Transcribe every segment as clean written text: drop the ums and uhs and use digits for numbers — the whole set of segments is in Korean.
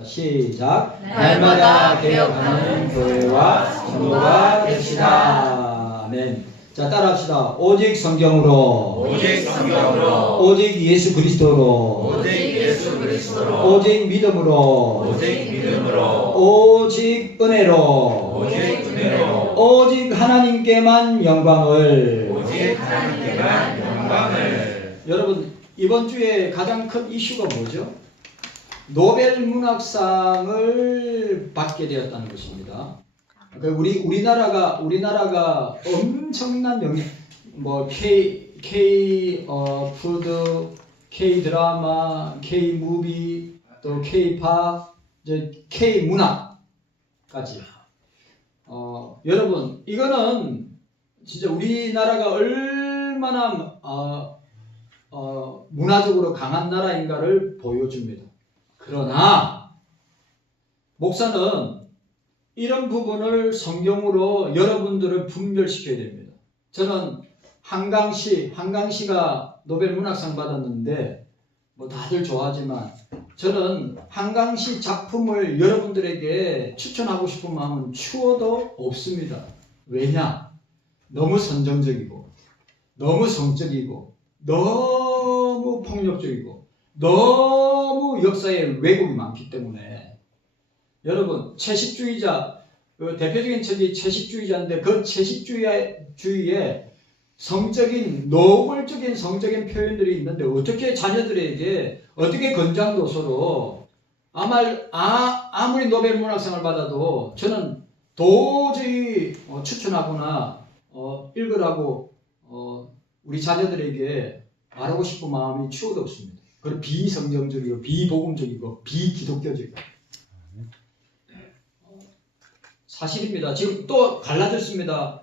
자, 시작. 날마다 개혁하는 교회와 성도가 됩시다. 아멘. 자, 따라합시다. 오직 성경으로, 오직 성경으로, 오직 예수 그리스도로, 오직 예수 그리스도로, 오직 믿음으로, 오직 믿음으로, 오직 은혜로, 오직 은혜로, 오직 하나님께만 영광을. 오직 하나님께만 영광을. 여러분, 이번 주에 가장 큰 이슈가 뭐죠? 노벨 문학상을 받게 되었다는 것입니다. 우리나라가 엄청난 K 푸드, K 드라마, K 무비, 또 K 팝, K 문화까지. 여러분, 이거는 진짜 우리나라가 얼마나 문화적으로 강한 나라인가를 보여줍니다. 그러나 목사는 이런 부분을 성경으로 여러분들을 분별시켜야 됩니다. 저는 한강시가 노벨 문학상 받았는데 다들 좋아하지만 저는 한강시 작품을 여러분들에게 추천하고 싶은 마음은 추워도 없습니다. 왜냐? 너무 선정적이고 너무 성적이고 너무 폭력적이고 너무 역사에 왜곡이 많기 때문에 여러분, 채식주의자, 대표적인 책이 채식주의자인데 그 채식주의에 노골적인 성적인 표현들이 있는데 어떻게 자녀들에게 어떻게 건장도서로 아무리 노벨 문학상을 받아도 저는 도저히 추천하거나 읽으라고 우리 자녀들에게 말하고 싶은 마음이 추워도 없습니다. 그리고 비성경적이고 비복음적이고 비기독교적이고 사실입니다. 지금 또 갈라졌습니다.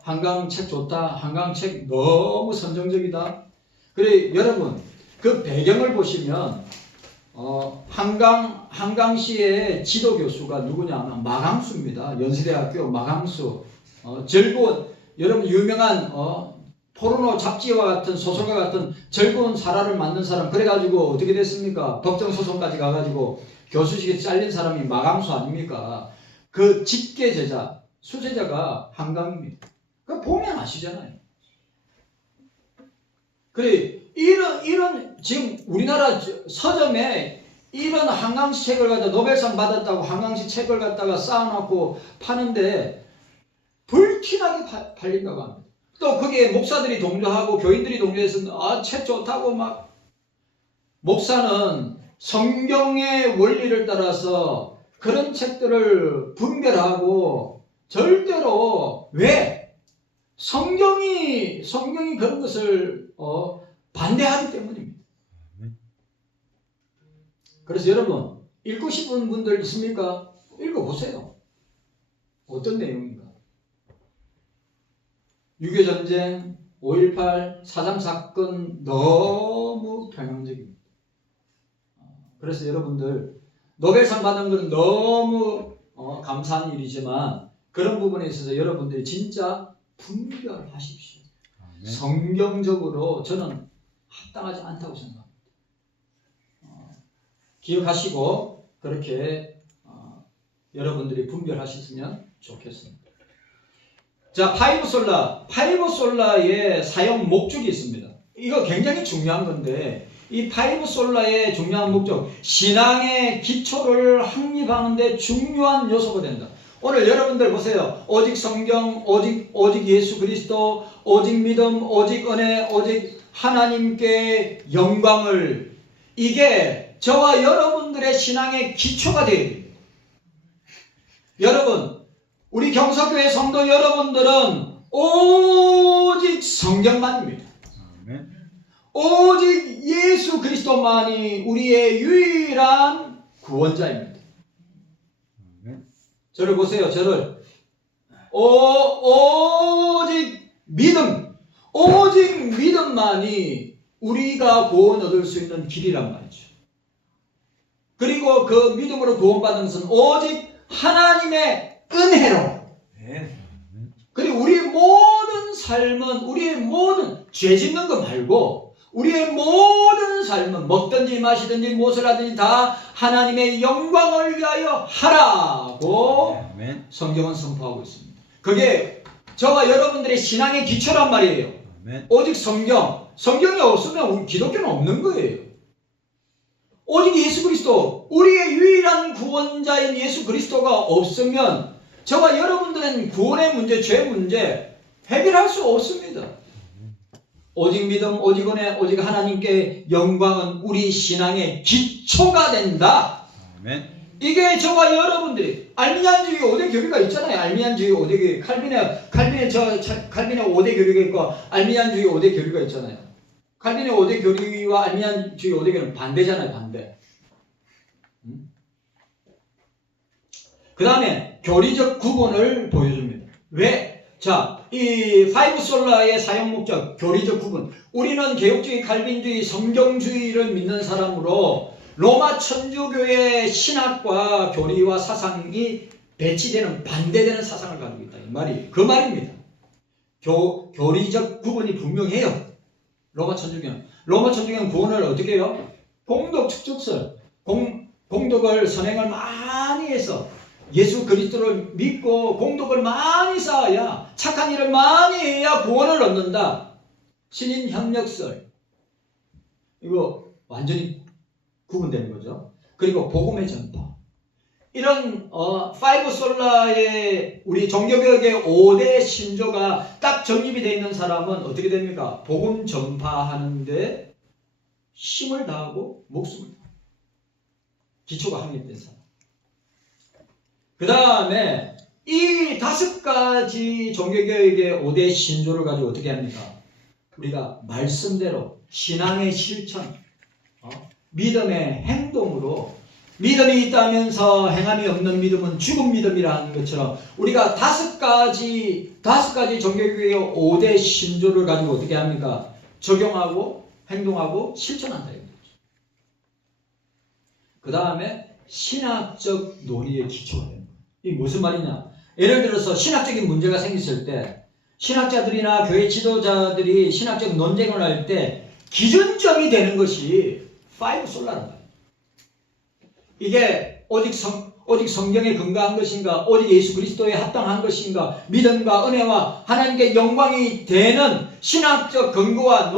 한강 책 좋다. 한강 책 너무 선정적이다. 그래 여러분 그 배경을 보시면 한강시의 지도 교수가 누구냐면 마강수입니다. 연세대학교 마강수. 여러분 유명한 포르노 잡지와 같은 소설과 같은 즐거운 사라를 만든 사람. 그래가지고 어떻게 됐습니까? 법정소송까지 가가지고 교수직에 잘린 사람이 마강수 아닙니까? 그 직계 제자, 수제자가 한강입니다. 그 보면 아시잖아요. 그래, 이런, 지금 우리나라 서점에 이런 한강시 책을 갖다 노벨상 받았다고 한강시 책을 갖다가 쌓아놓고 파는데 불티나게 팔린다고 합니다. 또 그게 목사들이 동조하고 교인들이 동조해서 책 좋다고 막. 목사는 성경의 원리를 따라서 그런 책들을 분별하고 절대로 왜? 성경이 그런 것을 반대하기 때문입니다. 그래서 여러분 읽고 싶은 분들 있습니까? 읽어보세요. 어떤 내용인가? 6.25전쟁, 5.18, 4.3 사건 너무 평형적입니다. 그래서 여러분들 노벨상 받는 것은 너무 감사한 일이지만 그런 부분에 있어서 여러분들이 진짜 분별하십시오. 네. 성경적으로 저는 합당하지 않다고 생각합니다. 기억하시고 그렇게 여러분들이 분별하셨으면 좋겠습니다. 자, 파이브솔라의 사용 목적이 있습니다. 이거 굉장히 중요한 건데 이 파이브솔라의 중요한 목적, 신앙의 기초를 확립하는 데 중요한 요소가 된다. 오늘 여러분들 보세요. 오직 성경, 오직 예수 그리스도, 오직 믿음, 오직 은혜, 오직 하나님께 영광을, 이게 저와 여러분들의 신앙의 기초가 되어야 됩니다. 여러분, 우리 경서교회 성도 여러분들은 오직 성경만입니다. 오직 예수 그리스도만이 우리의 유일한 구원자입니다. 저를 보세요. 저를 오직 믿음만이 우리가 구원 얻을 수 있는 길이란 말이죠. 그리고 그 믿음으로 구원받는 것은 오직 하나님의 은혜로. 그리고 우리의 모든 삶은, 우리의 모든 죄 짓는 거 말고 우리의 모든 삶은 먹든지 마시든지 무엇을 하든지 다 하나님의 영광을 위하여 하라고 아멘. 성경은 선포하고 있습니다. 그게 저와 여러분들의 신앙의 기초란 말이에요. 아멘. 오직 성경이 없으면 우리 기독교는 없는 거예요. 오직 예수 그리스도, 우리의 유일한 구원자인 예수 그리스도가 없으면 저와 여러분들은 구원의 문제, 죄 문제 해결할 수 없습니다. 오직 믿음, 오직 은혜, 오직 하나님께 영광은 우리 신앙의 기초가 된다. 아멘. 이게 저와 여러분들이 알미니안주의 5대 교리가 있잖아요. 알미니안주의 5대 교리, 칼빈의 5대 교리가 있고 알미니안주의 5대 교리가 있잖아요. 칼빈의 5대 교리와 알미니안주의 5대 교리는 반대잖아요. 반대. 그 다음에 교리적 구분을 보여줍니다. 왜? 자, 이 파이브 솔라의 사용 목적, 교리적 구분. 우리는 개혁주의, 칼빈주의, 성경주의를 믿는 사람으로 로마 천주교의 신학과 교리와 사상이 배치되는, 반대되는 사상을 가지고 있다. 이 말이 그 말입니다. 교리적 구분이 분명해요. 로마 천주교는 구원을 어떻게 해요? 공덕 축적설, 공덕을 선행을 많이 해서 예수 그리스도를 믿고 공덕을 많이 쌓아야, 착한 일을 많이 해야 구원을 얻는다. 신인 협력설, 이거 완전히 구분되는 거죠. 그리고 복음의 전파. 이런 파이브 솔라의 우리 종교개혁의 5대 신조가 딱 정립이 되어 있는 사람은 어떻게 됩니까? 복음 전파하는데 힘을 다하고 목숨을 다하고 기초가 확립된 사람. 그 다음에 이 5가지 종교개혁의 5대 신조를 가지고 어떻게 합니까? 우리가 말씀대로 신앙의 실천, 믿음의 행동으로, 믿음이 있다면서 행함이 없는 믿음은 죽은 믿음이라는 것처럼 우리가 5가지 종교개혁의 5대 신조를 가지고 어떻게 합니까? 적용하고 행동하고 실천한다. 그 다음에 신학적 논의의 기초가 됩니다. 이게 무슨 말이냐? 예를 들어서 신학적인 문제가 생겼을 때 신학자들이나 교회 지도자들이 신학적 논쟁을 할 때 기준점이 되는 것이 파이브 솔라란 말이에요. 이게 오직 성경에 근거한 것인가, 오직 예수 그리스도에 합당한 것인가, 믿음과 은혜와 하나님께 영광이 되는 신학적 근거와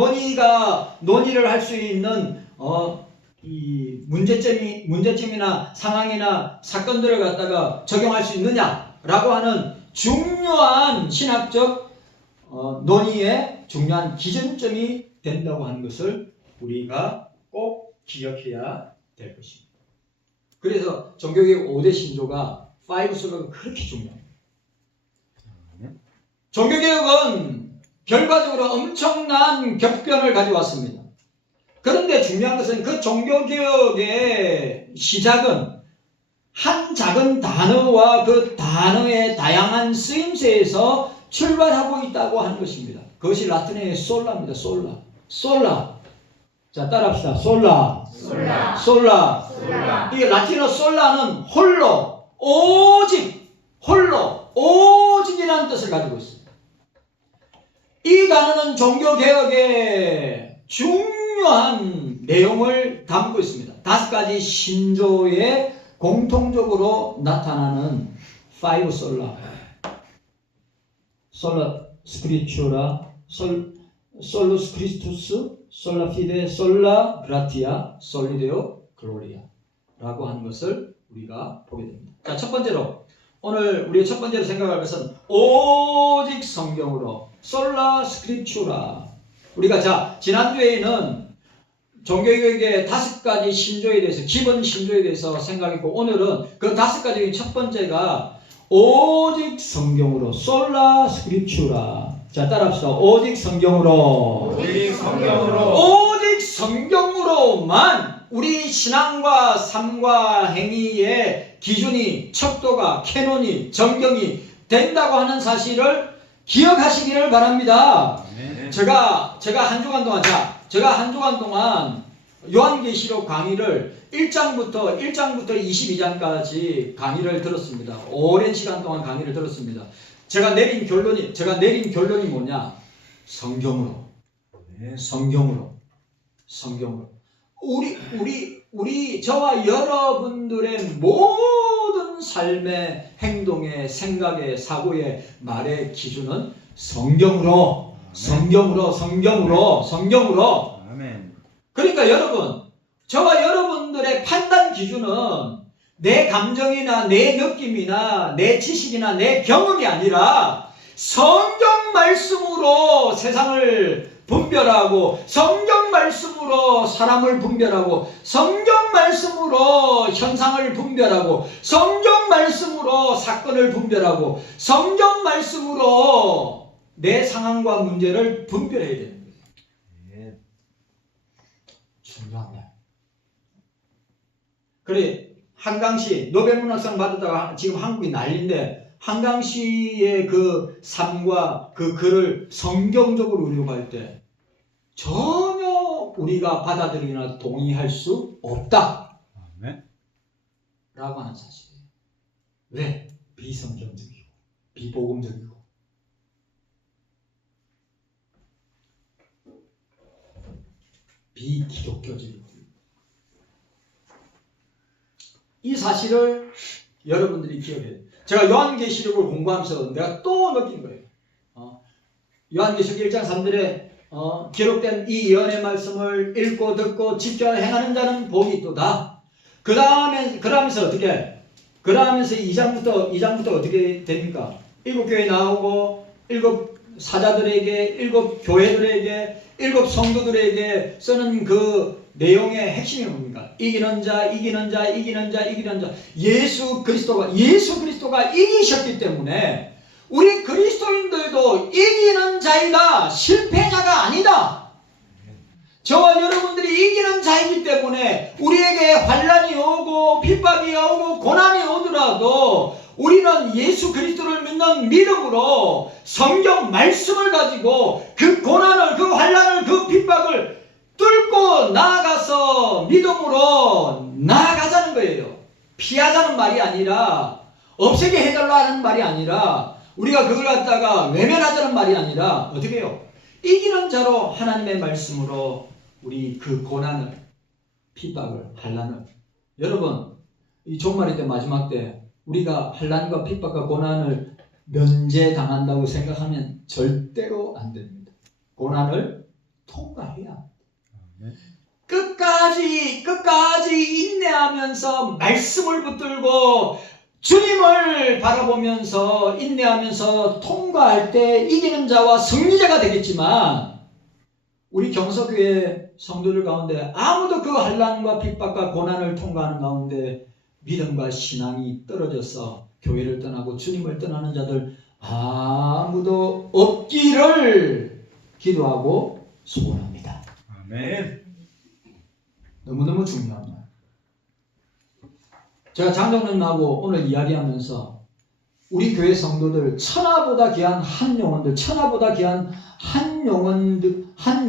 논의를 할 수 있는 이 문제점이나 상황이나 사건들을 갖다가 적용할 수 있느냐라고 하는 중요한 신학적 논의의 중요한 기준점이 된다고 하는 것을 우리가 꼭 기억해야 될 것입니다. 그래서 종교개혁 5대 신조가 파이브 솔라가 그렇게 중요합니다. 종교개혁은 결과적으로 엄청난 격변을 가져왔습니다. 그런데 중요한 것은 그 종교개혁의 시작은 한 작은 단어와 그 단어의 다양한 쓰임새에서 출발하고 있다고 하는 것입니다. 그것이 라틴어의 솔라입니다. 솔라. 자, 따라합시다. 솔라. 이 라틴어 솔라는 홀로, 오직이라는 뜻을 가지고 있습니다. 이 단어는 종교개혁의 중요한 내용을 담고 있습니다. 5가지 신조에 공통적으로 나타나는 파이브 솔라. 솔라 스크리추라, 솔루스 크리스투스, 솔라 피데, 솔라 그라티아, 솔리데오 글로리아 라고 하는 것을 우리가 보게 됩니다. 자, 첫 번째로 오늘 우리가 첫 번째로 생각할 것은 오직 성경으로, 솔라 스크립추라. 우리가 지난주에는 종교개혁의 5가지 신조에 대해서, 기본 신조에 대해서 생각했고, 오늘은 그 5가지 중에 첫 번째가 오직 성경으로, 솔라 스크립추라. 자, 따라합시다. 오직 성경으로. 오직 성경으로만 우리 신앙과 삶과 행위의 기준이, 척도가, 캐논이, 정경이 된다고 하는 사실을 기억하시기를 바랍니다. 네. 제가 한 주간 동안 요한계시록 강의를 1장부터 22장까지 강의를 들었습니다. 오랜 시간 동안 강의를 들었습니다. 제가 내린 결론이 뭐냐? 성경으로. 성경으로. 우리 저와 여러분들의 모든 삶의 행동의 생각의 사고의 말의 기준은 성경으로. 아멘. 그러니까 여러분, 저와 여러분들의 판단 기준은 내 감정이나 내 느낌이나 내 지식이나 내 경험이 아니라 성경 말씀으로 세상을 분별하고, 성경 말씀으로 사람을 분별하고, 성경 말씀으로 현상을 분별하고, 성경 말씀으로 사건을 분별하고, 성경 말씀으로 내 상황과 문제를 분별해야 되는 거예요. 예. 중요한 거야. 그래, 한강시 노벨문학상 받았다가 지금 한국이 난리인데, 한강시의 그 삶과 그 글을 성경적으로 우려할 때 전혀 우리가 받아들이거나 동의할 수 없다 아멘. 라고 하는 사실이에요. 왜? 비성경적이고 비복음적이고. 비기독교적이고. 이 사실을 여러분들이 기억해야 돼요. 제가 요한계시록을 공부하면서 내가 또 느낀 거예요. 요한계시록 1장 3절에 기록된 이 예언의 말씀을 읽고 듣고 지켜 행하는 자는 복이 있도다. 그러면서 어떻게? 그러면서 2장부터 어떻게 됩니까? 7교회 나오고 7 사자들에게, 7 교회들에게, 7 성도들에게 쓰는 그 내용의 핵심이 뭡니까? 이기는 자. 예수 그리스도가 이기셨기 때문에 우리 그리스도인들도 이기는 자이다. 실패자가 아니다. 저와 여러분들이 이기는 자이기 때문에 우리에게 환난이 오고 핍박이 오고 고난이 오더라도 우리는 예수 그리스도를 믿는 믿음으로 성경 말씀을 가지고 그 고난을, 그 환난을, 그 핍박을 뚫고 나아가서 믿음으로 나아가자는 거예요. 피하자는 말이 아니라, 없애게 해달라 하는 말이 아니라, 우리가 그걸 갖다가 외면하자는 말이 아니라 어떻게 해요? 이기는 자로 하나님의 말씀으로 우리 그 고난을, 핍박을, 환난을. 여러분, 이 종말의 때 마지막 때 우리가 환난과 핍박과 고난을 면제당한다고 생각하면 절대로 안 됩니다. 고난을 통과해야 합니다. 끝까지 인내하면서 말씀을 붙들고 주님을 바라보면서 인내하면서 통과할 때 이기는 자와 승리자가 되겠지만, 우리 경서교회 성도들 가운데 아무도 그 환난과 핍박과 고난을 통과하는 가운데 믿음과 신앙이 떨어져서 교회를 떠나고 주님을 떠나는 자들 아무도 없기를 기도하고 소원합니다. 아멘. 너무너무 중요한 말. 제가 장로님하고 오늘 이야기하면서 우리 교회 성도들 천하보다 귀한 한 영혼들, 천하보다 귀한 한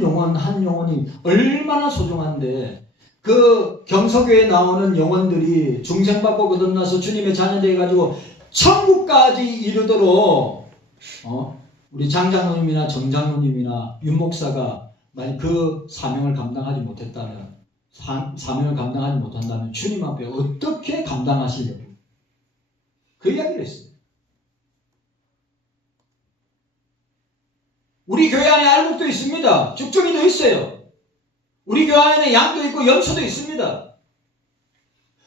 영혼이 얼마나 소중한데, 그 경서교회에 나오는 영혼들이 중생받고 거듭나서 주님의 자녀 되어가지고 천국까지 이르도록 우리 장장로님이나 정장로님이나 윤목사가 만약 그 사명을 감당하지 못했다면, 사명을 감당하지 못한다면 주님 앞에 어떻게 감당하시려고 그 이야기를 했어요. 우리 교회 안에 알곡도 있습니다. 죽정이도 있어요. 우리 교회 안에 양도 있고 염소도 있습니다.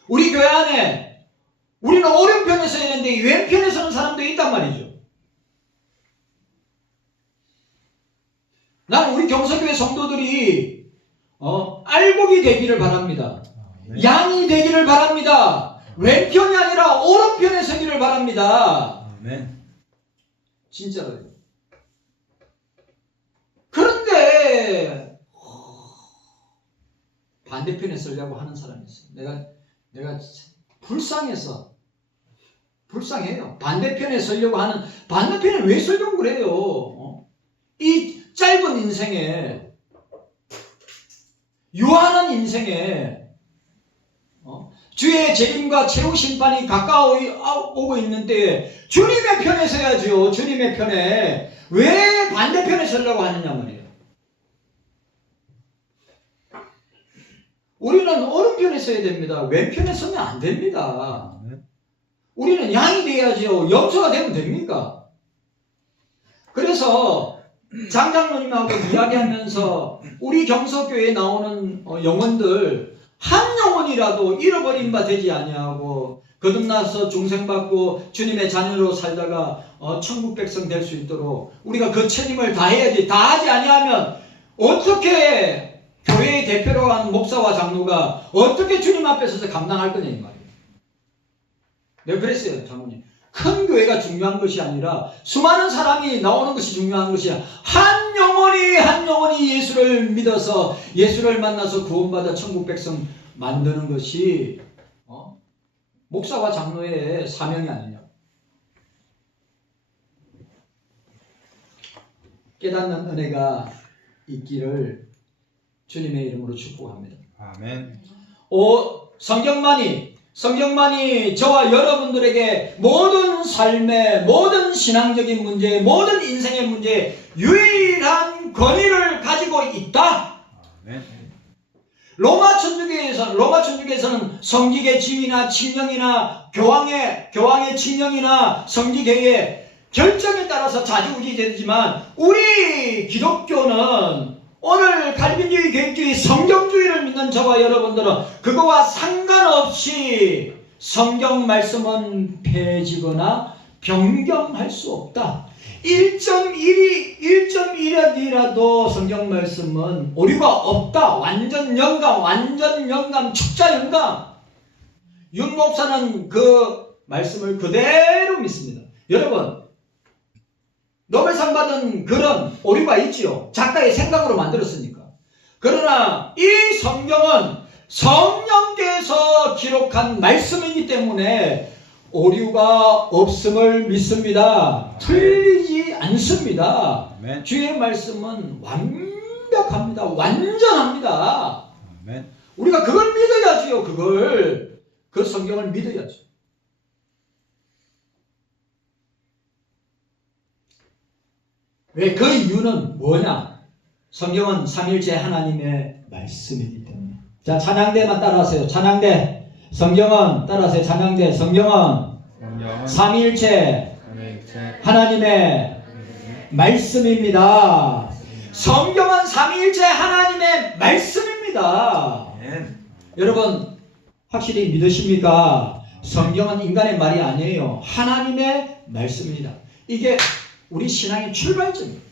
우리 교회 안에 우리는 오른편에 서 있는데 왼편에 서는 사람도 있단 말이죠. 나는 우리 경서교회 성도들이 알곡이 되기를 바랍니다. 양이 되기를 바랍니다. 왼편이 아니라 오른편에 서기를 바랍니다. 아멘. 진짜로요. 그런데 반대편에 서려고 하는 사람이 있어요. 내가 불쌍해요. 반대편에 서려고 하는, 반대편에 왜 서려고 그래요? 이 짧은 인생에, 유한한 인생에 주의 재림과 최후 심판이 가까워오고 있는 때에 주님의 편에 서야죠. 주님의 편에. 왜 반대편에 서려고 하느냐 말이에요. 우리는 오른편에 서야 됩니다. 왼편에 서면 안 됩니다. 아멘. 우리는 양이 돼야죠. 염소가 되면 됩니까? 그래서 장장로님하고 이야기하면서 우리 경서교회에 나오는 영혼들 한 영혼이라도 잃어버린 바 되지 아니하고 거듭나서 중생받고 주님의 자녀로 살다가 천국 백성 될 수 있도록 우리가 그 책임을 다해야지. 다하지 아니하면 어떻게 교회의 대표로 하는 목사와 장로가 어떻게 주님 앞에 서서 감당할 거냐 이 말이에요. 내가 그랬어요, 장로님. 큰 교회가 중요한 것이 아니라 수많은 사람이 나오는 것이 중요한 것이 아니라 한 영혼이 예수를 믿어서 예수를 만나서 구원받아 천국 백성 만드는 것이 목사와 장로의 사명이 아니냐. 깨닫는 은혜가 있기를 주님의 이름으로 축복합니다. 아멘. 성경만이 저와 여러분들에게 모든 삶의 모든 신앙적인 문제, 모든 인생의 문제에 유일한 권위를 가지고 있다. 아멘. 로마 천주교에서는 성직의 지위나 칙령이나 교황의 칙령이나 성직회의 결정에 따라서 좌지우지되지만 우리 기독교는 오늘 칼빈주의, 계획주의, 성경주의를 믿는 저와 여러분들은 그거와 상관없이 성경 말씀은 폐지거나 변경할 수 없다. 1.1이라도 성경 말씀은 오류가 없다. 완전 영감, 축자 영감. 윤 목사는 그 말씀을 그대로 믿습니다. 여러분, 노벨상 받은 글은 오류가 있지요. 작가의 생각으로 만들었으니까. 그러나 이 성경은 성령께서 기록한 말씀이기 때문에 오류가 없음을 믿습니다. 틀리지 않습니다. 아멘. 주의 말씀은 완벽합니다. 완전합니다. 아멘. 우리가 그걸 믿어야지요. 그 성경을 믿어야죠. 왜? 그 이유는 뭐냐? 성경은 삼일체 하나님의 말씀이기 때문에. 자, 찬양대만 따라하세요. 찬양대. 성경은 따라하세요. 찬양대. 성경은 삼일체 하나님의 말씀입니다. 성경은 삼일체 하나님의 말씀입니다. 아멘. 여러분 확실히 믿으십니까? 성경은 인간의 말이 아니에요. 하나님의 말씀입니다. 이게 우리 신앙의 출발점이에요.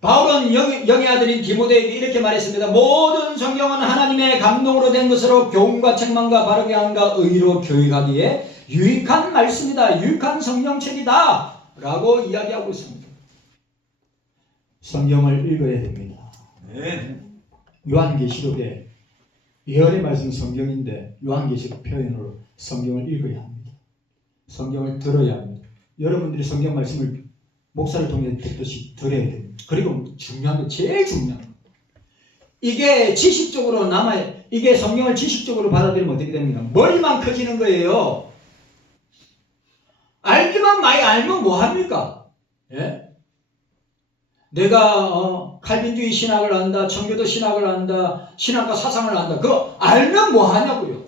바울은 영의 아들인 디모데에게 이렇게 말했습니다. 모든 성경은 하나님의 감동으로 된 것으로 교훈과 책망과 바르게 함과 의로 교육하기에 유익한 말씀이다. 유익한 성경책이다. 라고 이야기하고 있습니다. 성경을 읽어야 됩니다. 아멘. 요한계시록에 예언의 말씀 성경인데 요한계시록 표현으로 성경을 읽어야 합니다. 성경을 들어야 합니다. 여러분들이 성경 말씀을 목사를 통해 듣듯이 들어야 됩니다. 그리고 중요한 게 제일 중요한 거. 이게 지식적으로 이게 성경을 지식적으로 받아들이면 어떻게 됩니까? 머리만 커지는 거예요. 알기만 많이 알면 뭐합니까? 예? 내가 칼빈주의 신학을 안다, 청교도 신학을 안다, 신학과 사상을 안다. 그거 알면 뭐하냐고요.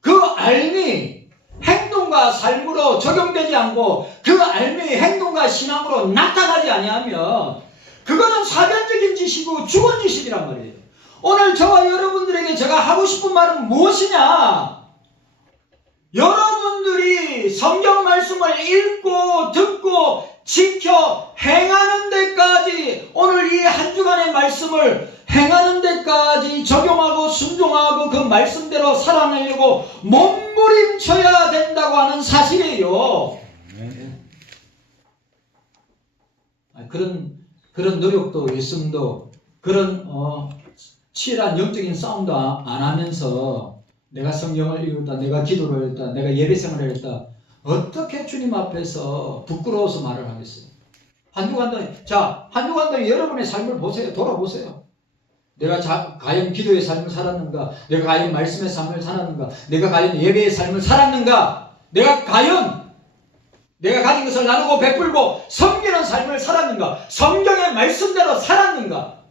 그 알미 행동과 삶으로 적용되지 않고 그 알미 행동과 신앙으로 나타나지 아니하면 그거는 사변적인 지식이고 죽은 지식이란 말이에요. 오늘 저와 여러분들에게 제가 하고 싶은 말은 무엇이냐? 여러분들이 성경 말씀을 읽고 듣고 지켜 행하는 데까지 오늘 이 한 주간의 말씀을 행하는 데까지 적용하고 순종하고 그 말씀대로 살아내려고 몸부림쳐야 된다고 하는 사실이에요. 그런 노력도 있음도 그런 치열한 영적인 싸움도 안 하면서 내가 성경을 읽었다, 내가 기도를 했다, 내가 예배생활을 했다. 어떻게 주님 앞에서 부끄러워서 말을 하겠어요? 한 주간 동안 여러분의 삶을 보세요. 돌아보세요. 내가 과연 기도의 삶을 살았는가? 내가 과연 말씀의 삶을 살았는가? 내가 과연 예배의 삶을 살았는가? 내가 과연 내가 가진 것을 나누고 베풀고 섬기는 삶을 살았는가? 성경의 말씀대로 살았는가?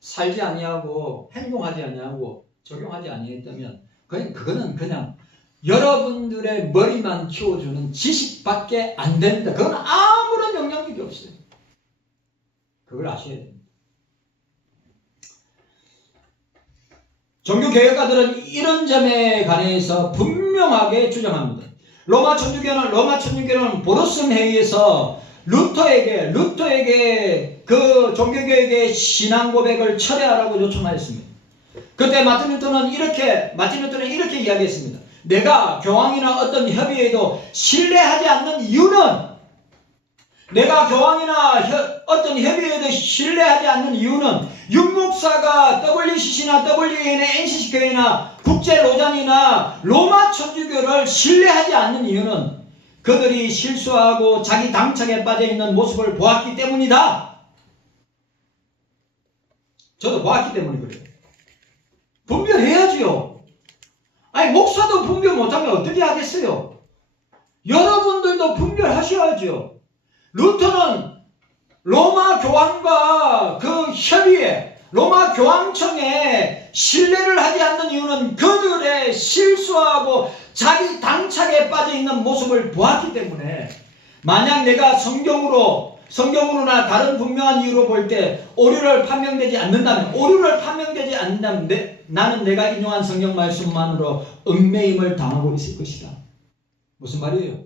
살지 아니하고 행동하지 아니하고 적용하지 아니했다면 그거는 그냥 여러분들의 머리만 키워주는 지식밖에 안 됩니다. 그건 아무런 영향력이 없어요. 그걸 아셔야 됩니다. 종교개혁가들은 이런 점에 관해서 분명하게 주장합니다. 로마 천주교는 보로슨 회의에서 루터에게 그 종교개혁의 신앙 고백을 철회하라고 요청하였습니다. 그때 마틴 루터는 이렇게 이야기했습니다. 내가 교황이나 어떤 협의회에도 신뢰하지 않는 이유는 윤목사가 WCC나 WA나 NCC교회나 국제로장이나 로마 천주교를 신뢰하지 않는 이유는 그들이 실수하고 자기 당착에 빠져있는 모습을 보았기 때문이다. 저도 보았기 때문에 그래요. 분별해야지요. 아니 목사도 분별 못하면 어떻게 하겠어요? 여러분들도 분별하셔야죠. 루터는 로마 교황과 그 협의회, 로마 교황청에 신뢰를 하지 않는 이유는 그들의 실수하고 자기 당착에 빠져있는 모습을 보았기 때문에 만약 내가 성경으로나 다른 분명한 이유로 볼 때 오류를 판명되지 않는다면 나는 내가 인용한 성경 말씀만으로 얽매임을 당하고 있을 것이다. 무슨 말이에요?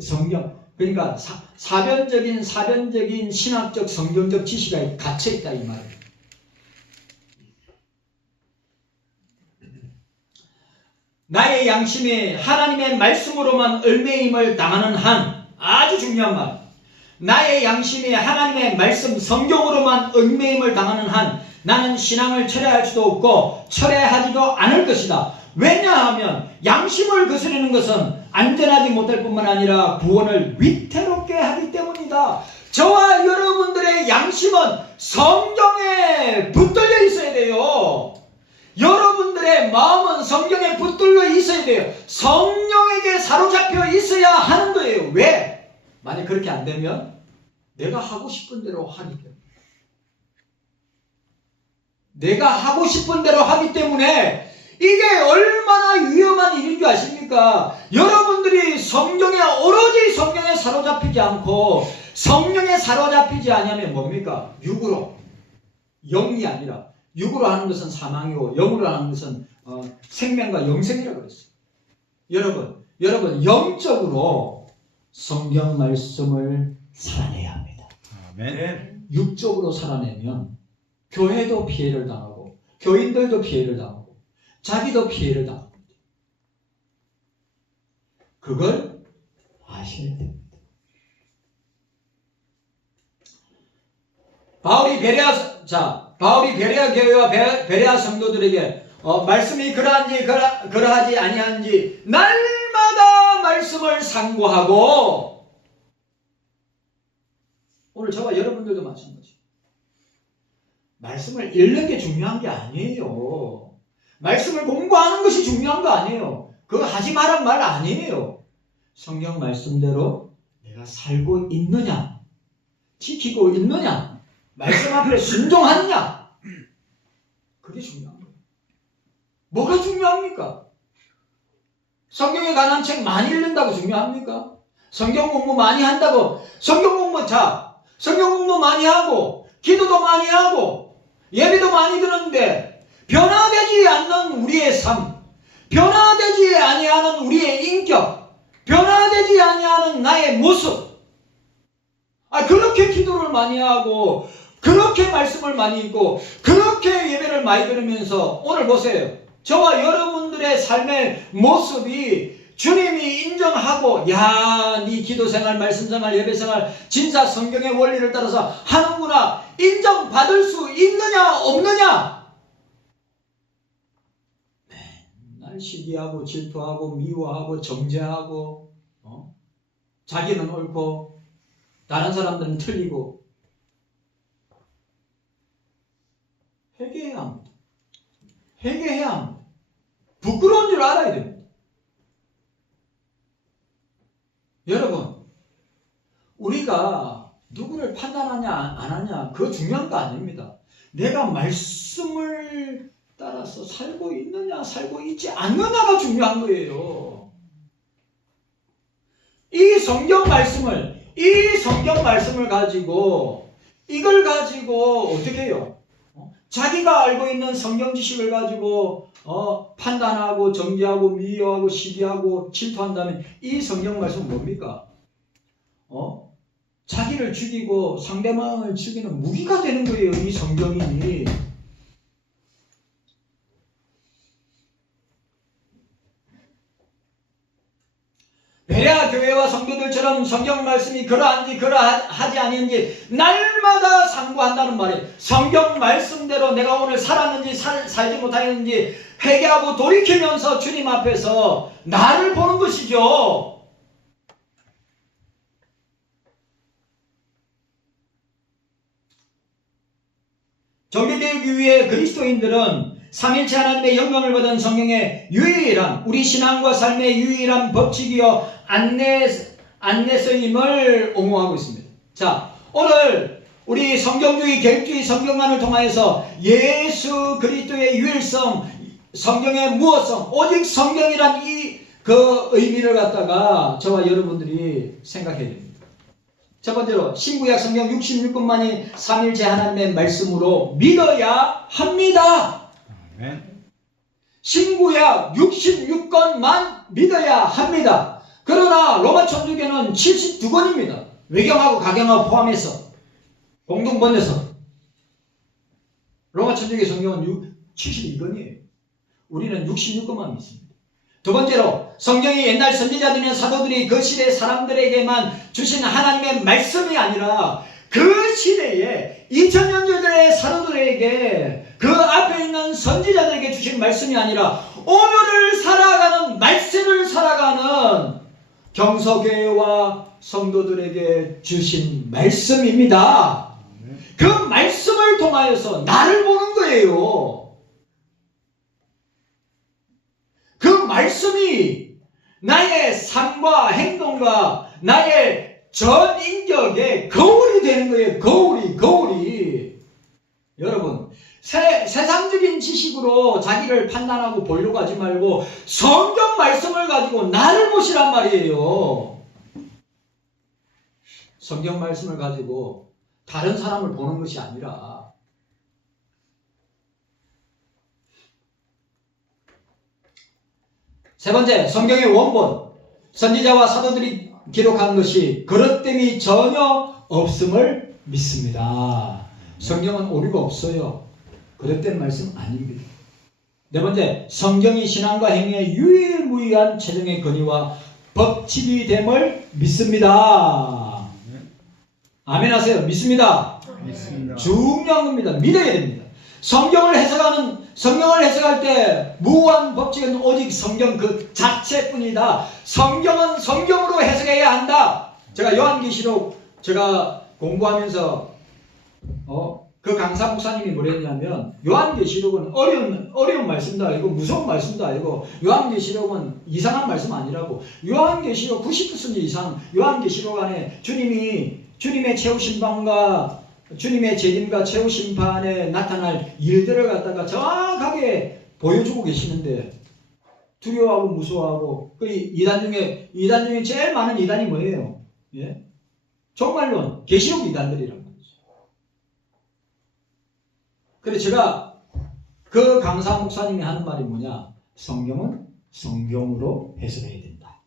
성경 그러니까 사변적인 신학적 성경적 지식이 갇혀있다 이 말이에요. 나의 양심이 하나님의 말씀으로만 얽매임을 당하는 한, 아주 중요한 말, 나의 양심이 하나님의 말씀 성경으로만 얽매임을 당하는 한 나는 신앙을 철회할 수도 없고 철회하지도 않을 것이다. 왜냐하면 양심을 거스르는 것은 안전하지 못할 뿐만 아니라 구원을 위태롭게 하기 때문이다. 저와 여러분들의 양심은 성경에 붙들려 있어야 돼요. 여러분들의 마음은 성경에 붙들려 있어야 돼요. 성령에게 사로잡혀 있어야 하는 거예요. 왜? 만약 그렇게 안 되면 내가 하고 싶은 대로 하기 때문에. 내가 하고 싶은 대로 하기 때문에 이게 얼마나 위험한 일인 줄 아십니까? 여러분들이 오로지 성령에 사로잡히지 않고 성령에 사로잡히지 아니하면 뭡니까? 육으로, 영이 아니라 육으로 하는 것은 사망이고 영으로 하는 것은 생명과 영생이라고 그랬어요. 여러분 영적으로 성경 말씀을 살아내야 합니다. 아멘. 육적으로 살아내면 교회도 피해를 당하고 교인들도 피해를 당하고 자기도 피해를 당합니다. 그걸 아셔야 됩니다. 바울이 베레아 교회와 베레아 성도들에게 말씀이 그러하지 아니한지 날마다 말씀을 상고하고, 오늘 저와 여러분들도 마찬가지. 말씀을 읽는 게 중요한 게 아니에요. 말씀을 공부하는 것이 중요한 거 아니에요. 그거 하지 말란 말 아니에요. 성경 말씀대로 내가 살고 있느냐, 지키고 있느냐, 말씀 앞에 순종하느냐, 그게 중요한 거예요. 뭐가 중요합니까? 성경에 관한 책 많이 읽는다고 중요합니까? 성경 공부 많이 한다고, 성경 공부 많이 하고 기도도 많이 하고 예배도 많이 드는데 변화되지 않는 우리의 삶, 변화되지 아니하는 우리의 인격, 변화되지 아니하는 나의 모습, 그렇게 기도를 많이 하고 그렇게 말씀을 많이 읽고 그렇게 예배를 많이 들으면서 오늘 보세요. 저와 여러분들의 삶의 모습이 주님이 인정하고, 야, 네 기도생활, 말씀생활, 예배생활 진짜 성경의 원리를 따라서 하는구나, 인정받을 수 있느냐 없느냐? 맨날 시기하고 질투하고 미워하고 정죄하고 자기는 옳고 다른 사람들은 틀리고. 회개해야 합니다. 회개해야 합니다. 부끄러운 줄 알아야 됩니다. 여러분, 우리가 누구를 판단하냐 안 하냐 그거 중요한 거 아닙니다. 내가 말씀을 따라서 살고 있느냐 살고 있지 않느냐가 중요한 거예요. 이 성경 말씀을 가지고 이걸 가지고 어떻게 해요? 자기가 알고 있는 성경 지식을 가지고 판단하고 정죄하고 미워하고 시기하고 질투한다면 이 성경 말씀은 뭡니까? 자기를 죽이고 상대방을 죽이는 무기가 되는 거예요. 이 성경이. 베레아 교회와 성도들처럼 성경 말씀이 그러한지 그러하지 아닌지 날마다 상고한다는 말이에요. 성경 말씀대로 내가 오늘 살았는지 살지 못하였는지 회개하고 돌이키면서 주님 앞에서 나를 보는 것이죠. 종교개혁 이후에 그리스도인들은 삼일체 하나님의 영광을 받은 성경의 유일한 우리 신앙과 삶의 유일한 법칙이요 안내서임을 옹호하고 있습니다. 자, 오늘 우리 성경주의 개혁주의 성경관을 통하여서 예수 그리스도의 유일성, 성경의 무엇성, 오직 성경이란 그 의미를 갖다가 저와 여러분들이 생각해야 됩니다. 첫 번째로 신구약 성경 66권만이 삼일체 하나님의 말씀으로 믿어야 합니다. 아멘. 신구약 66권만 믿어야 합니다. 그러나 로마 천주교는 72권입니다. 외경하고 가경하고 포함해서 공동 번역서. 로마 천주교 성경은 72권이에요. 우리는 66권만 믿습니다. 두 번째로 성경이 옛날 선지자들이나 사도들이 그 시대 사람들에게만 주신 하나님의 말씀이 아니라 그 시대에 2000년 전의 사도들에게 그 앞에 있는 선지자들에게 주신 말씀이 아니라 오늘을 살아가는 말세를 살아가는 경서교회와 성도들에게 주신 말씀입니다. 그 말씀을 통하여서 나를 보는 거예요. 그 말씀이 나의 삶과 행동과 나의 전 인격의 거울이 되는 거예요. 거울이. 여러분, 세상적인 지식으로 자기를 판단하고 보려고 하지 말고 성경 말씀을 가지고 나를 보시란 말이에요. 성경 말씀을 가지고 다른 사람을 보는 것이 아니라 세 번째, 성경의 원본, 선지자와 사도들이 기록한 것이 그릇됨이 전혀 없음을 믿습니다. 성경은 오류가 없어요. 그릇된 말씀 아닙니다. 네 번째, 성경이 신앙과 행위의 유일무이한 최종의 권위와 법칙이 됨을 믿습니다. 아멘 하세요. 믿습니다. 믿습니다. 중요한 겁니다. 믿어야 됩니다. 성경을 해석할 때 무한 법칙은 오직 성경 그 자체뿐이다. 성경은 성경으로 해석해야 한다. 제가 요한계시록 제가 공부하면서 그 강사 목사님이 뭐랬냐면 요한계시록은 어려운 말씀도 아니고 무서운 말씀도 아니고 요한계시록은 이상한 말씀 아니라고. 요한계시록 90% 이상 요한계시록 안에 주님의 최후 심판과 주님의 재림과 최후 심판에 나타날 일들을 갖다가 정확하게 보여주고 계시는데 두려워하고 무서워하고 그 이단 중에 제일 많은 이단이 뭐예요? 예? 종말론, 계시록 이단들이란 말이죠. 그래서 제가 그 강사 목사님이 하는 말이 뭐냐? 성경은 성경으로 해석해야 된다.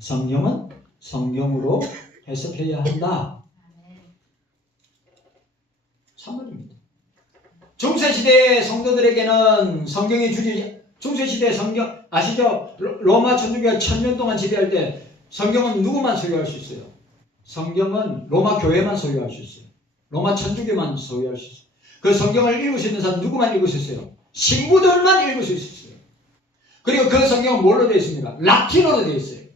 성경은 성경으로 해석해야 한다. 참말입니다. 중세시대 성도들에게는 성경이 중세시대 성경 아시죠? 로마 천주교가 1000년 동안 지배할 때 성경은 누구만 소유할 수 있어요? 성경은 로마 교회만 소유할 수 있어요. 로마 천주교만 소유할 수 있어요. 그 성경을 읽을 수 있는 사람 누구만 읽을 수 있어요? 신부들만 읽을 수 있어요. 그리고 그 성경은 뭘로 되어 있습니까? 라틴어로 되어 있어요.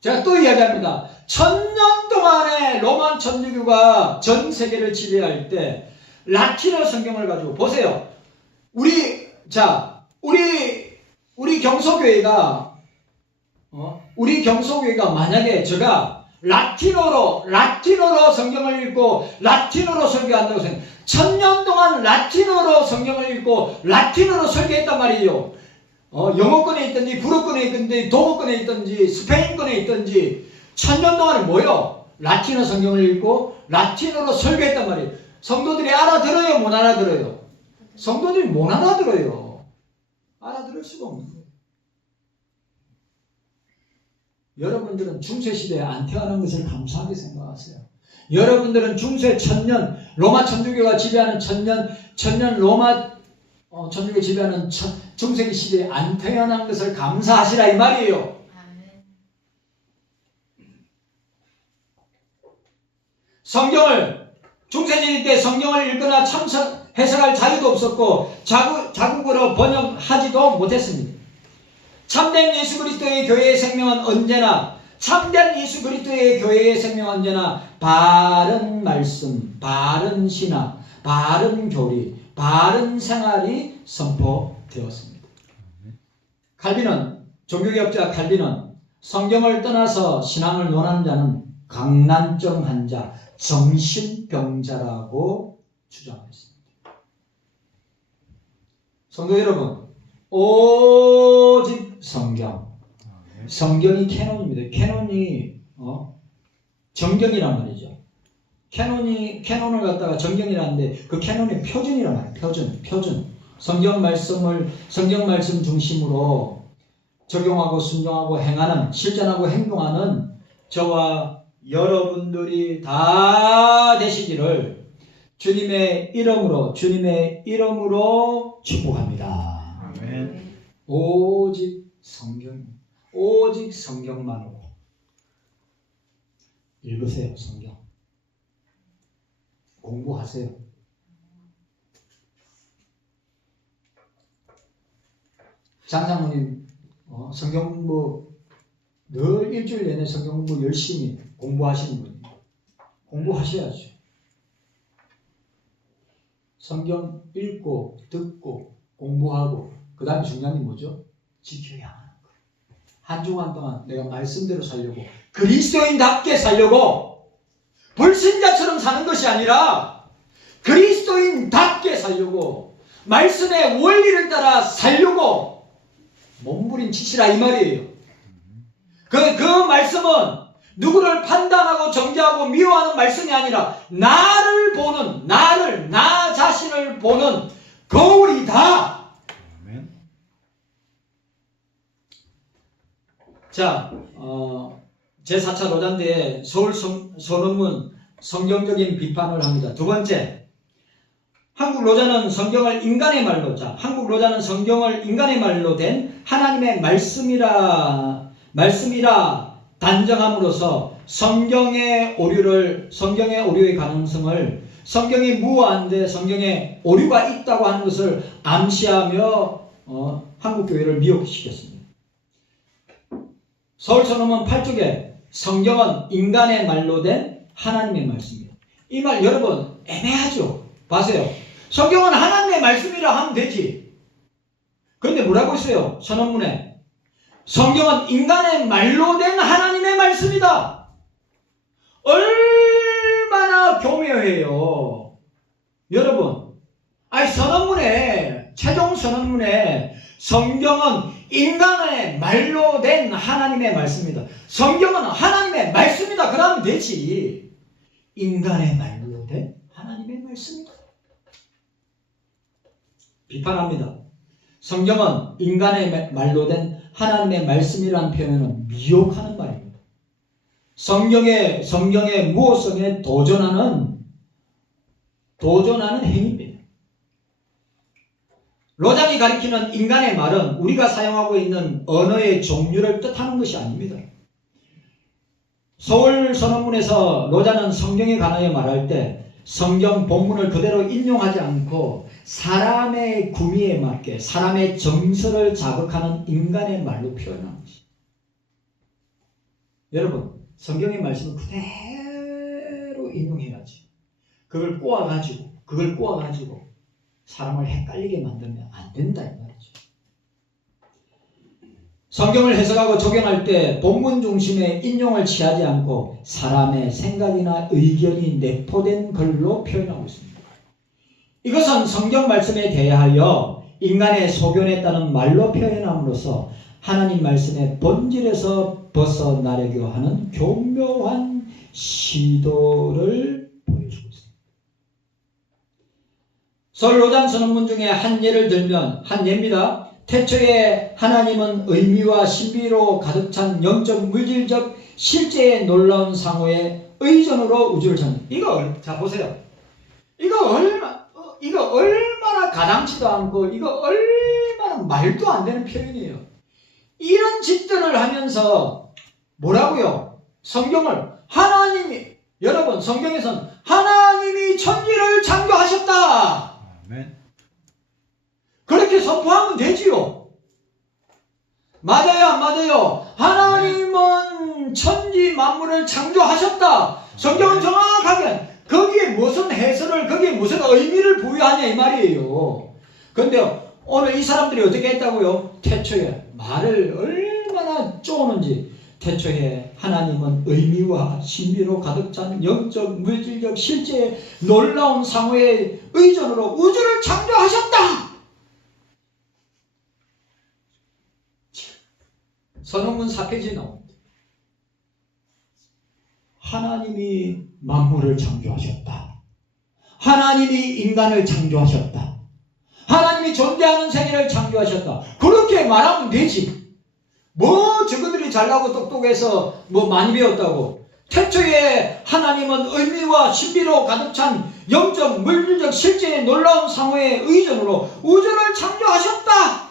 제가 또 이야기합니다. 1000년 동안에 로마 천주교가 전 세계를 지배할 때 라틴어 성경을 가지고 보세요. 우리 경서교회가 우리 경소교회가 만약에 제가 라틴어로 성경을 읽고 라틴어로 설교한다고 생각. 1000년 동안 라틴어로 성경을 읽고 라틴어로 설교했단 말이에요. 영어권에 있든지 불어권에 있든지 동어권에 있든지 스페인권에 있든지 1000년 동안에 뭐요? 라틴어 성경을 읽고 라틴어로 설교했단 말이에요. 성도들이 알아들어요? 못 알아들어요? 성도들이 못 알아들어요. 알아들을 수가 없는 거예요. 여러분들은 중세시대에 안 태어난 것을 감사하게 생각하세요. 여러분들은 중세 1000년 로마 천주교가 지배하는 천년 로마 천주교 지배하는 중세기 시대에 안 태어난 것을 감사하시라 이 말이에요. 성경을 중세시대 때 성경을 읽거나 해석할 자유도 없었고 자국어로 번역하지도 못했습니다. 참된 예수 그리스도의 교회의 생명은 언제나 참된 예수 그리스도의 교회의 생명은 언제나 바른 말씀, 바른 신학, 바른 교리, 바른 생활이 선포되었습니다. 종교개혁자 칼빈은 성경을 떠나서 신앙을 논하는 자는 강난증 환자, 정신병자라고 주장했습니다. 성도 여러분, 오직 성경이 캐논입니다. 캐논이 정경이란 말이죠. 캐논을 갖다가 정경이라는데 그 캐논의 표준이란 말이에요. 표준. 성경 말씀 중심으로 적용하고 순종하고 행하는, 실천하고 행동하는 저와 여러분들이 다 되시기를 주님의 이름으로 축복합니다. 아멘. 오직 성경만으로 읽으세요. 성경 공부하세요. 장사모님 성경 공부 늘 일주일 내내 성경 공부 열심히 공부하시는 분이에요. 공부하셔야죠. 성경 읽고 듣고 공부하고 그 다음에 중요한 게 뭐죠? 지켜야 하는 거예요. 한 주간 동안 내가 말씀대로 살려고 그리스도인답게 살려고 불신자처럼 사는 것이 아니라 그리스도인답게 살려고 말씀의 원리를 따라 살려고 몸부림치시라 이 말이에요. 그 말씀은 누구를 판단하고 정죄하고 미워하는 말씀이 아니라 나를 보는 나 자신을 보는 거울이다. 아멘. 자, 제4차 로잔대에 서울 선언문 성경적인 비판을 합니다. 두 번째, 한국 로자는 성경을 인간의 말로 된 하나님의 말씀이라 단정함으로써 성경의 오류의 가능성을 성경이 무한데 성경에 오류가 있다고 하는 것을 암시하며 한국교회를 미혹시켰습니다. 서울선언문 8쪽에 성경은 인간의 말로 된 하나님의 말씀입니다. 이 말 여러분 애매하죠? 봐세요. 성경은 하나님의 말씀이라 하면 되지. 그런데 뭐라고 했어요? 선언문에 성경은 인간의 말로 된 하나님의 말씀이다. 얼마나 교묘해요. 여러분, 최종 선언문에 성경은 인간의 말로 된 하나님의 말씀이다. 성경은 하나님의 말씀이다. 그러면 되지. 인간의 말로 된 하나님의 말씀이다. 비판합니다. 성경은 인간의 말로 된 하나님의 말씀이라는 표현은 미혹하는 말입니다. 성경의 무호성에 도전하는 행위입니다. 로장이 가리키는 인간의 말은 우리가 사용하고 있는 언어의 종류를 뜻하는 것이 아닙니다. 서울 선언문에서 로자는 성경에 관하여 말할 때 성경 본문을 그대로 인용하지 않고 사람의 구미에 맞게 사람의 정서를 자극하는 인간의 말로 표현한 것이. 여러분, 성경의 말씀을 그대로 인용해야지. 그걸 꼬아가지고 사람을 헷갈리게 만들면 안 된다 이 말이죠. 성경을 해석하고 적용할 때 본문 중심의 인용을 취하지 않고 사람의 생각이나 의견이 내포된 글로 표현하고 있습니다. 이것은 성경 말씀에 대하여 인간의 소견에 따른 말로 표현함으로써 하나님 말씀의 본질에서 벗어나려고 하는 교묘한 시도를 보여주고 있습니다. 서울로잔 선언문 중에 한 예를 들면 한 예입니다. 태초에 하나님은 의미와 신비로 가득 찬 영적 물질적 실제의 놀라운 상호의 의존으로 우주를 찾는 자 보세요. 이거 얼마나 가당치도 않고 이거 얼마나 말도 안 되는 표현이에요. 이런 짓들을 하면서 뭐라고요? 여러분 성경에서는 하나님이 천지를 창조하셨다. 아멘. 그렇게 선포하면 되지요. 맞아요, 안 맞아요? 하나님은 천지 만물을 창조하셨다. 성경은 정확하게 거기에 무슨 해설을, 거기에 무슨 의미를 부여하냐 이 말이에요. 그런데 오늘 이 사람들이 어떻게 했다고요? 태초에 말을 얼마나 쪼는지. 태초에 하나님은 의미와 신비로 가득 찬 영적 물질적 실제의 놀라운 상호의 의존으로 우주를 창조하셨다. 선언문 4페이지에 나옵니다. 하나님이 만물을 창조하셨다. 하나님이 인간을 창조하셨다. 하나님이 존재하는 세계를 창조하셨다. 그렇게 말하면 되지. 저거들이 잘나고 똑똑해서 많이 배웠다고. 태초에 하나님은 의미와 신비로 가득 찬 영적 물질적 실제의 놀라운 상호의 의존으로 우주를 창조하셨다.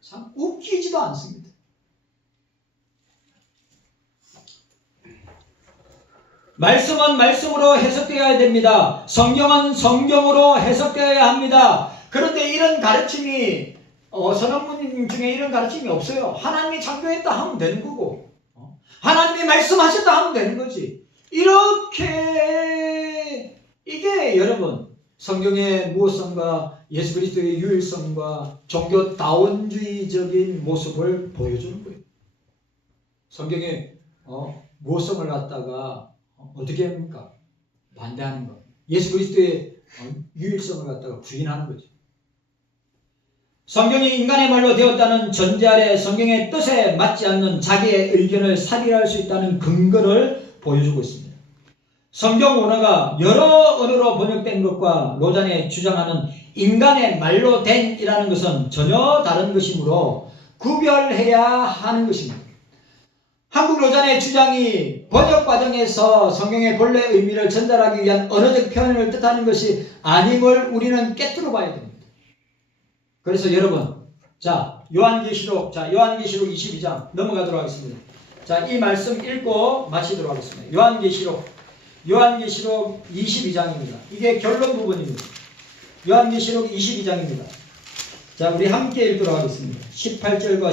참 웃기지도 않습니다. 말씀은 말씀으로 해석되어야 됩니다. 성경은 성경으로 해석되어야 합니다. 그런데 이런 가르침이 선언문 중에 이런 가르침이 없어요. 하나님이 창조했다 하면 되는 거고, 하나님이 말씀하셨다 하면 되는 거지. 이렇게 이게 여러분 성경의 무엇성과 예수 그리스도의 유일성과 종교 다원주의적인 모습을 보여주는 거예요. 성경에 무엇성을 갖다가 어떻게 합니까? 반대하는 거. 예수 그리스도의 유일성을 갖다가 부인하는 거죠. 성경이 인간의 말로 되었다는 전제 아래 성경의 뜻에 맞지 않는 자기의 의견을 살인할 수 있다는 근거를 보여주고 있습니다. 성경 원어가 여러 언어로 번역된 것과 로잔이 주장하는 인간의 말로 된이라는 것은 전혀 다른 것이므로 구별해야 하는 것입니다. 한국 로잔의 주장이 번역 과정에서 성경의 본래 의미를 전달하기 위한 언어적 표현을 뜻하는 것이 아님을 우리는 깨뜨려 봐야 됩니다. 그래서 여러분, 요한계시록 22장 넘어가도록 하겠습니다. 이 말씀 읽고 마치도록 하겠습니다. 요한계시록 22장입니다. 이게 결론 부분입니다. 요한계시록 22장입니다. 우리 함께 읽도록 하겠습니다. 18절과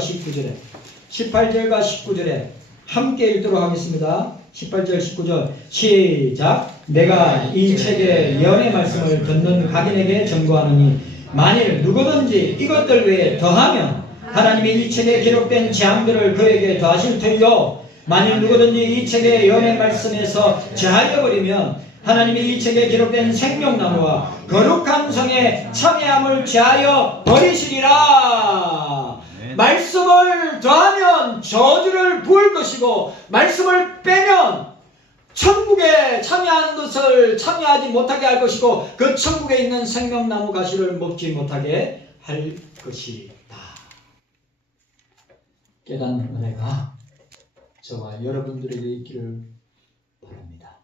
19절에 함께 읽도록 하겠습니다. 18절 19절 시작. 내가 이 책의 예언의 말씀을 듣는 각인에게 증거하노니 만일 누구든지 이것들 외에 더하면 하나님이 이 책에 기록된 재앙들을 그에게 더하실 터이요 만일 누구든지 이 책의 예언의 말씀에서 제하여 버리면 하나님이 이 책에 기록된 생명나무와 거룩한 성에 참여함을 제하여 버리시리라. 말씀을 더하면 저주를 부을 것이고 말씀을 빼면 천국에 참여하는 것을 참여하지 못하게 할 것이고 그 천국에 있는 생명나무 가시를 먹지 못하게 할 것이다. 깨닫는 은혜가 저와 여러분들에게 있기를 바랍니다.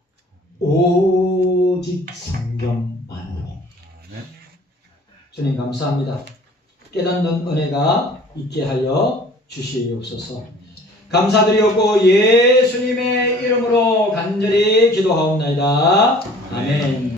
오직 성경만으로. 주님 감사합니다. 깨닫는 은혜가 있게 하여 주시옵소서. 감사드리옵고 예수님의 이름으로 간절히 기도하옵나이다. 아멘.